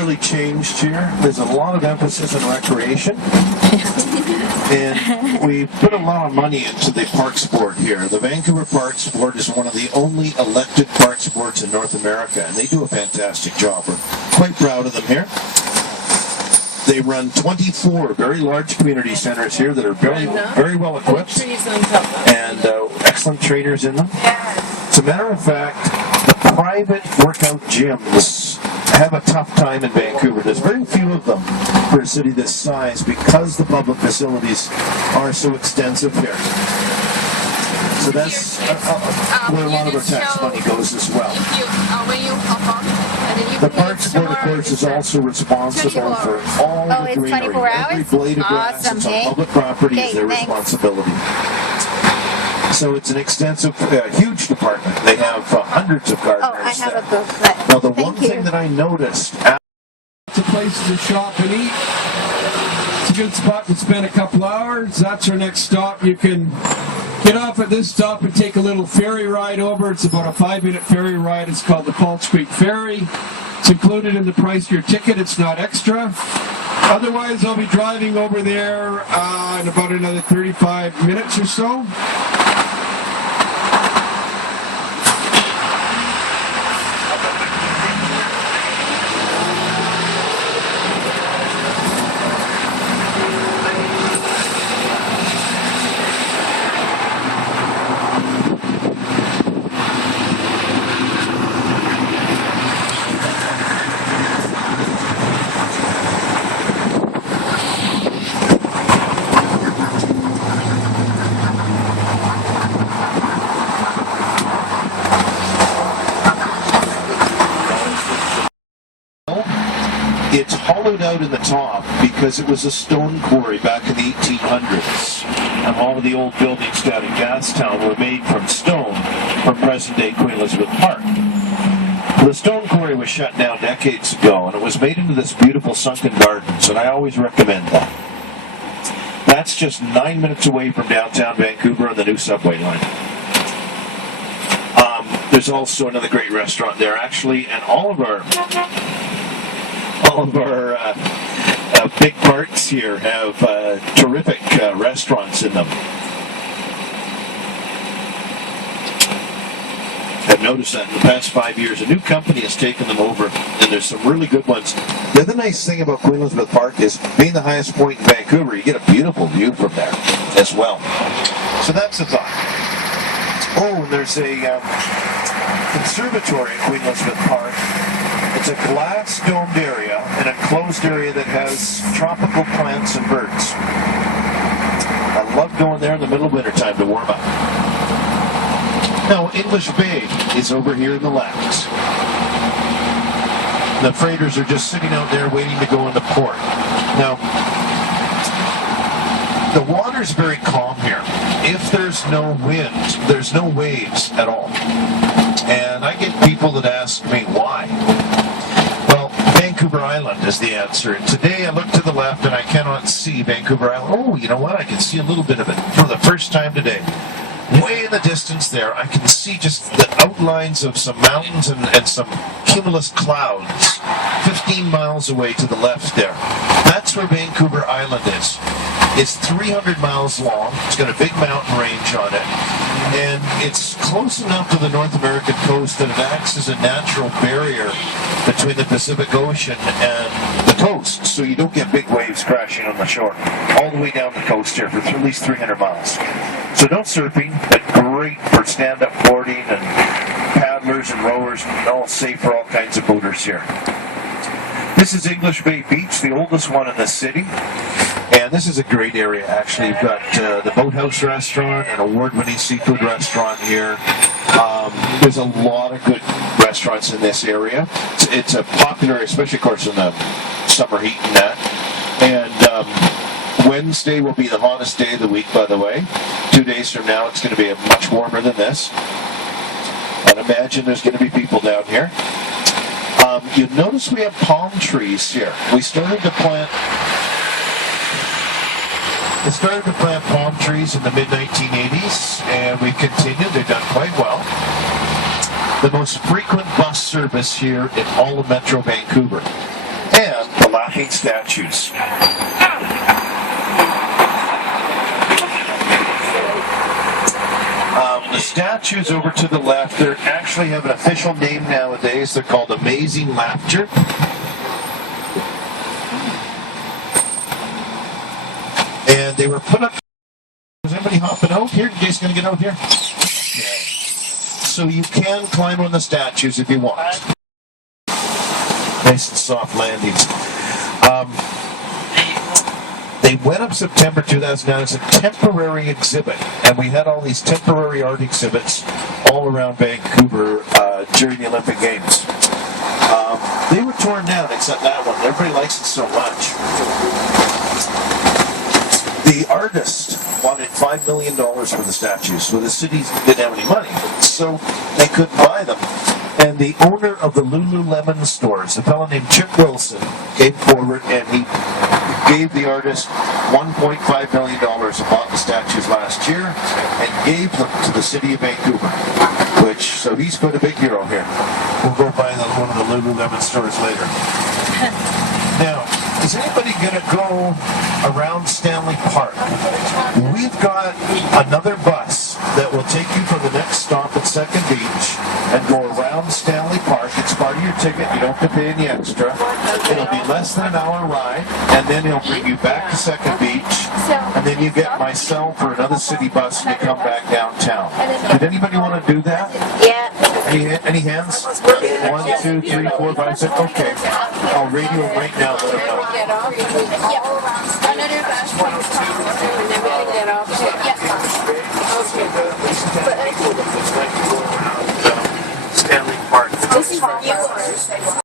really changed here. There's a lot of emphasis on recreation. And we put a lot of money into the Parks Board here. The Vancouver Parks Board is one of the only elected parks boards in North America, and they do a fantastic job. We're quite proud of them here. They run 24 very large community centers here that are very well equipped and excellent trainers in them. As a matter of fact, the private workout gyms have a tough time in Vancouver. There's very few of them for a city this size because the public facilities are so extensive here. So that's where a lot of our tax money goes as well. The Parks Board, of course, is also responsible for all the greenery. Every blade of grass that's on public property is their responsibility. So it's an extensive, huge department. They have hundreds of gardeners. I have a booklet. Now, the one thing that I noticed... It's a place to shop and eat. It's a good spot to spend a couple hours. That's our next stop. You can get off at this stop and take a little ferry ride over. It's about a 5-minute ferry ride. It's called the Falls Creek Ferry. It's included in the price of your ticket. It's not extra. Otherwise, I'll be driving over there in about another 35 minutes or so. It's hollowed out in the top because it was a stone quarry back in the 1800s. And all of the old buildings down in Gastown were made from stone from present-day Queen Elizabeth Park. The stone quarry was shut down decades ago, and it was made into this beautiful sunken gardens, and I always recommend that. That's just 9 minutes away from downtown Vancouver on the new subway line. There's also another great restaurant there, actually, and all of our big parks here have terrific restaurants in them. I've noticed that in the past 5 years, a new company has taken them over, and there's some really good ones. The other nice thing about Queen Elizabeth Park is, being the highest point in Vancouver, you get a beautiful view from there as well. So that's a thought. Oh, and there's a conservatory in Queen Elizabeth Park. It's a glass-domed area, an enclosed area that has tropical plants and birds. I love going there in the middle of winter time to warm up. Now, English Bay is over here in the left. The freighters are just sitting out there waiting to go into port. Now, the water's very calm here. If there's no wind, there's no waves at all. And I get people that ask me why. Well, Vancouver Island is the answer. And today I look to the left and I cannot see Vancouver Island. Oh, you know what? I can see a little bit of it for the first time today. Way in the distance there, I can see just the outlines of some mountains and some cumulus clouds 15 miles away to the left there. That's where Vancouver Island is. It's 300 miles long. It's got a big mountain range on it. And it's close enough to the North American coast that it acts as a natural barrier between the Pacific Ocean and the coast, so you don't get big waves crashing on the shore all the way down the coast here for at least 300 miles. So no surfing, but great for stand-up boarding and paddlers and rowers, and all safe for all kinds of boaters here. This is English Bay Beach, the oldest one in the city. And this is a great area, actually. You've got the Boathouse Restaurant, an award-winning seafood restaurant here. There's a lot of good restaurants in this area. It's a popular area, especially, of course, in the summer heat and that. And Wednesday will be the hottest day of the week, by the way. 2 days from now, it's going to be much warmer than this. And imagine there's going to be people down here. You notice we have palm trees here. We started to plant palm trees in the mid-1980s, and we've continued. They've done quite well. The most frequent bus service here in all of Metro Vancouver. making statues. The statues over to the left, they actually have an official name nowadays. They're called Amazing Laughter. And they were put up. Is anybody hopping out here? You guys gonna get out here? Yeah. So you can climb on the statues if you want. Nice and soft landings. They went up September 2009 as a temporary exhibit, and we had all these temporary art exhibits all around Vancouver during the Olympic Games. They were torn down, except that one. Everybody likes it so much. The artist wanted $5 million for the statues, so the city didn't have any money, so they couldn't buy them. And the owner of the Lululemon stores, a fellow named Chip Wilson, came forward and he gave the artist $1.5 million and bought the statues last year and gave them to the city of Vancouver. So he's quite a big hero here. We'll go by one of the Lululemon stores later. Now, is anybody going to go around Stanley Park? We've got another bus that will take you from the next stop at Second Beach and go around Stanley Park. It's part of your ticket. You don't have to pay any extra. It'll be less than an hour ride, and then he'll bring you back to Second Beach, and then you get myself or another city bus and you come back downtown. Did anybody want to do that? Yeah. Any hands? 1, 2, 3, 4, 5, 6. Okay. I'll radio them right now. Let them know. Another bus from and then we can get off. Stanley Park. This is for viewers.